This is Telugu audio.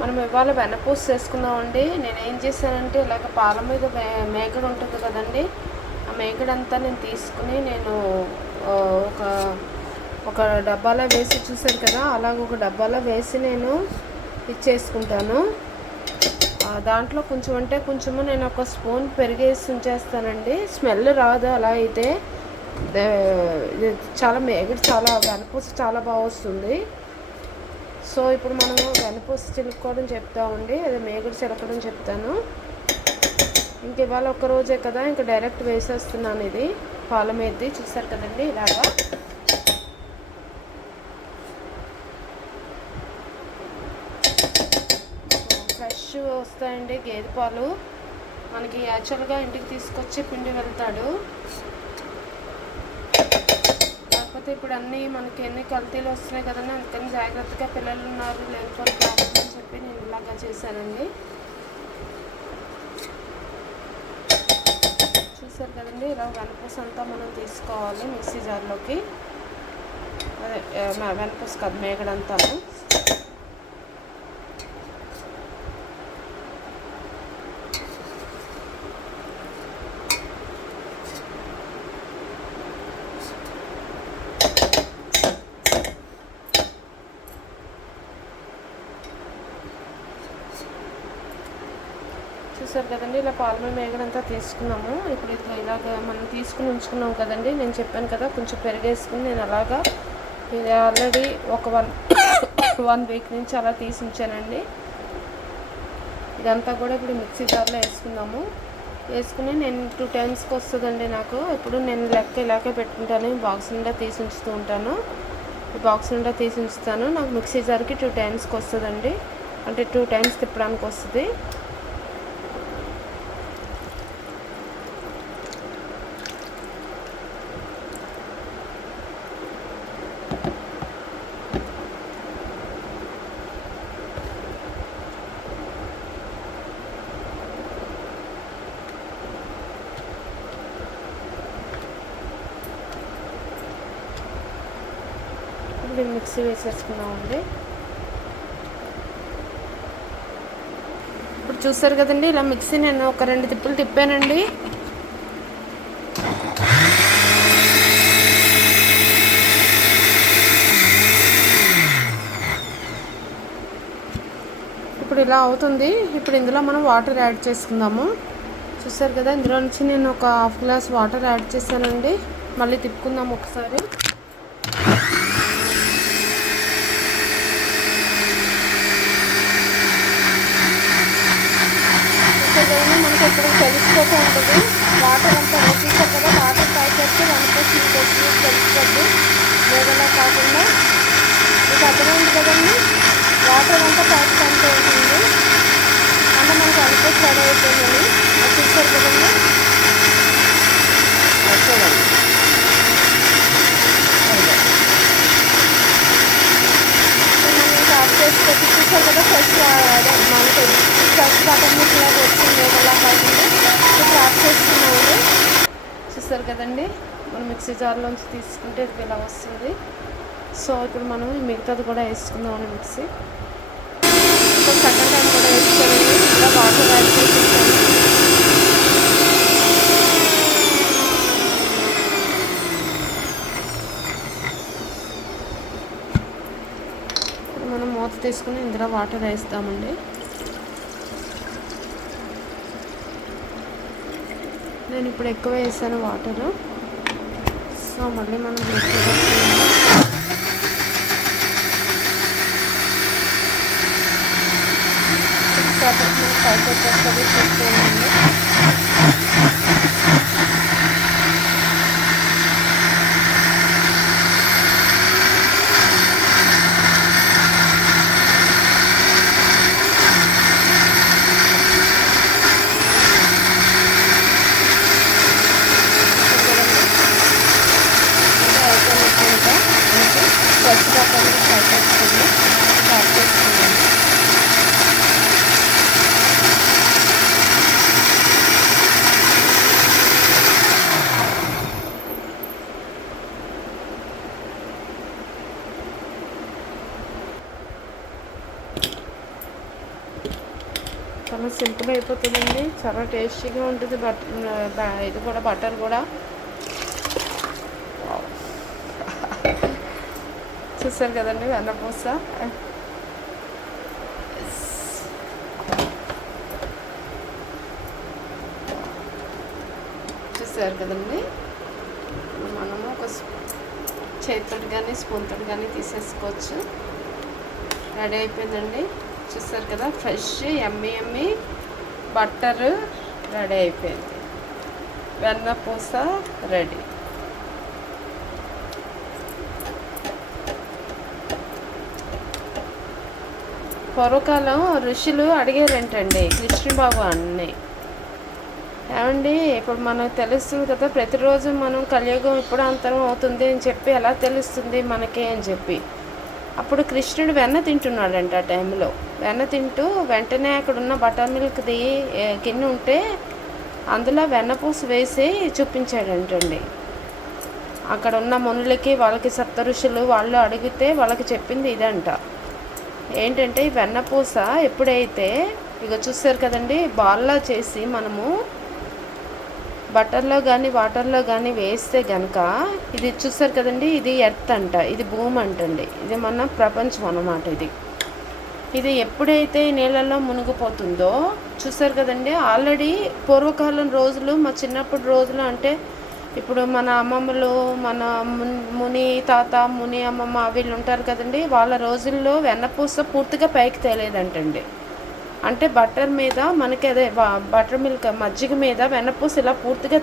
మనం ఇవాళ వెన్నపూస చేసుకుందామండి. నేను ఏం చేశానంటే ఇలాగ పాల మీద మేగడ ఉంటుంది కదండి, ఆ మేగడంతా నేను తీసుకుని నేను ఒక ఒక డబ్బాలో వేసి చూసారు కదా, అలాగ ఒక డబ్బాలో వేసి నేను ఇచ్చేసుకుంటాను. దాంట్లో కొంచెం అంటే కొంచెము నేను ఒక స్పూన్ పెరిగేసి ఉంచేస్తానండి. స్మెల్ రాదు అలా అయితే. చాలా మేగడ చాలా వెన్నపూస చాలా బాగా వస్తుంది. సో ఇప్పుడు మనము వెన్నపూస చిలుక్కోవడం చెప్తామండి, అదే మేగడ చిలకడం చెప్తాను. ఇంక ఇవాళ ఒక్కరోజే కదా, ఇంకా డైరెక్ట్ వేసేస్తున్నాను. ఇది పాల మీదది చూసారు కదండి, ఇలాగా ఫ్రెష్ వస్తాయండి గేదె పాలు. మనకి యాక్చువల్గా ఇంటికి తీసుకొచ్చి పిండి వెళ్తాడు, కాకపోతే ఇప్పుడు అన్నీ మనకి ఎన్ని కల్తీలు వస్తున్నాయి కదండి, అందుకని జాగ్రత్తగా పిల్లలు ఉన్నారు లేనిపోని ప్రాబ్లం అని చెప్పి నేను ఇలాగా చేశానండి. చూసారు కదండి, ఇలా వెన్నపూస అంతా మనం తీసుకోవాలి మిక్సీ జార్లోకి. అదే వెన్నపూస కాదు, మేగడంతాను. చూసారు కదండి, ఇలా పాల మేగడంతా తీసుకున్నాము. ఇప్పుడు ఇలాగ మనం తీసుకుని ఉంచుకున్నాం కదండి, నేను చెప్పాను కదా కొంచెం పెరిగేసుకుని నేను అలాగా ఇది ఆల్రెడీ ఒక 1 వీక్ నుంచి అలా తీసి ఉంచానండి. ఇదంతా కూడా ఇప్పుడు మిక్సీ జార్లో వేసుకున్నాము. వేసుకుని నేను 2 టైమ్స్కి వస్తుందండి నాకు. ఇప్పుడు నేను లెక్క ఇలాగే పెట్టుకుంటాను, బాక్స్ నిండా తీసి ఉంచుతూ ఉంటాను. బాక్స్ నిండా తీసి ఉంచుతాను. నాకు మిక్సీ జార్కి 2 టైమ్స్కి వస్తుందండి, అంటే 2 టైమ్స్ తిప్పడానికి వస్తుంది. మిక్సీ వేసేసుకున్నామండి. ఇప్పుడు చూసారు కదండి, ఇలా మిక్సీ నేను ఒక 2 తిప్పులు తిప్పానండి. ఇప్పుడు ఇలా అవుతుంది. ఇప్పుడు ఇందులో మనం వాటర్ యాడ్ చేసుకుందాము. చూసారు కదా, ఇందులో నుంచి నేను ఒక 1/2 గ్లాస్ వాటర్ యాడ్ చేశానండి. మళ్ళీ తిప్పుకుందాము ఒకసారి. మనకి ఇప్పుడు తెలిసిపోతూ ఉంటుంది వాటర్ అంతా వేసేసారు కదా, వాటర్ పైకి వచ్చి వెనకొచ్చి తెలిసిపోద్ది. వేరేలా కాకుండా మీకు అర్థమైంది కదండి, వాటర్ అంతా పైకి అంటూ ఉంటుంది. అంటే మనకి వెనకొచ్చి రెడీ అయిపోయిందని చూసారు కదండి. చూడండి, స్టార్ట్ చేసి పెట్టి చూసారు కదా, ఫ్రెష్ అదే మనకి ఫ్రెష్ బటర్ మిల్క్ లాగా వచ్చింది ఎలా కాకుండా ఇప్పుడు యాడ్ చేసుకున్నామండి. చూసారు కదండి, మనం మిక్సీ జార్లోంచి తీసుకుంటే ఇది ఇలా వస్తుంది. సో ఇప్పుడు మనం మిగతాది కూడా వేసుకుందామని మిక్సీ ఇప్పుడు సెకండ్ టైం కూడా వేసుకోండి. ఇలా వాటర్ యాడ్ చేసేసాను. మనం మూత తీసుకుని ఇందులో వాటర్ వేస్తామండి. నేను ఇప్పుడు ఎక్కువ వేసాను వాటరు. సో మళ్ళీ మనం పైకి వచ్చేస్తుంది చూసుకోండి. ఫ్రెష్ బటర్ పైకి వస్తుంది, యాడ్ చేసుకున్నాను. చాలా సింపుల్ అయిపోతుందండి, చాలా టేస్టీగా ఉంటుంది. ఇది కూడా బటర్ కూడా చూసారు కదండి వెన్నపూస. చూసారు కదండి, మనము ఒక చేతితో కానీ స్పూన్ తోటి కానీ తీసేసుకోవచ్చు. రెడీ అయిపోయిందండి. చూసారు కదా, ఫ్రెష్ యమ్మీ యమ్మీ బట్టర్ రెడీ అయిపోయింది. వెన్నపూస రెడీ. పూర్వకాలం ఋషులు అడిగారేంటండి కృష్ణ భగవాన్ని, ఏమండి ఇప్పుడు మనకు తెలుస్తుంది కదా, ప్రతిరోజు మనం కలియుగం ఇప్పుడు అంతరం అవుతుంది అని చెప్పి ఎలా తెలుస్తుంది మనకి అని చెప్పి. అప్పుడు కృష్ణుడు వెన్న తింటున్నాడంట. ఆ టైంలో వెన్న తింటూ వెంటనే అక్కడ ఉన్న బటర్ మిల్క్ది గిన్నె ఉంటే అందులో వెన్నపూస వేసి చూపించాడంటండి. అక్కడ ఉన్న మునులకి వాళ్ళకి సప్త ఋషులు వాళ్ళు అడిగితే వాళ్ళకి చెప్పింది ఇదంట. ఏంటంటే ఈ వెన్నపూస ఎప్పుడైతే ఇక చూస్తారు కదండి బాల్లా చేసి మనము బటర్లో కానీ వాటర్లో కానీ వేస్తే కనుక ఇది చూస్తారు కదండి, ఇది ఎర్త్ అంట, ఇది భూమి అంటండి, ఇది మన ప్రపంచం అన్నమాట. ఇది ఎప్పుడైతే నీళ్ళల్లో మునిగిపోతుందో చూస్తారు కదండి, ఆల్రెడీ పూర్వకాలం రోజులు మా చిన్నప్పుడు రోజులు అంటే ఇప్పుడు మన అమ్మమ్మలు మన ముని తాత ముని అమ్మమ్మ వీళ్ళు ఉంటారు కదండి, వాళ్ళ రోజుల్లో వెన్నపూస పూర్తిగా పైకి తేలేదంటండి. అంటే బటర్ మీద మనకి అదే బటర్ మిల్క్ మజ్జిగ మీద వెన్నపూస ఇలా పూర్తిగా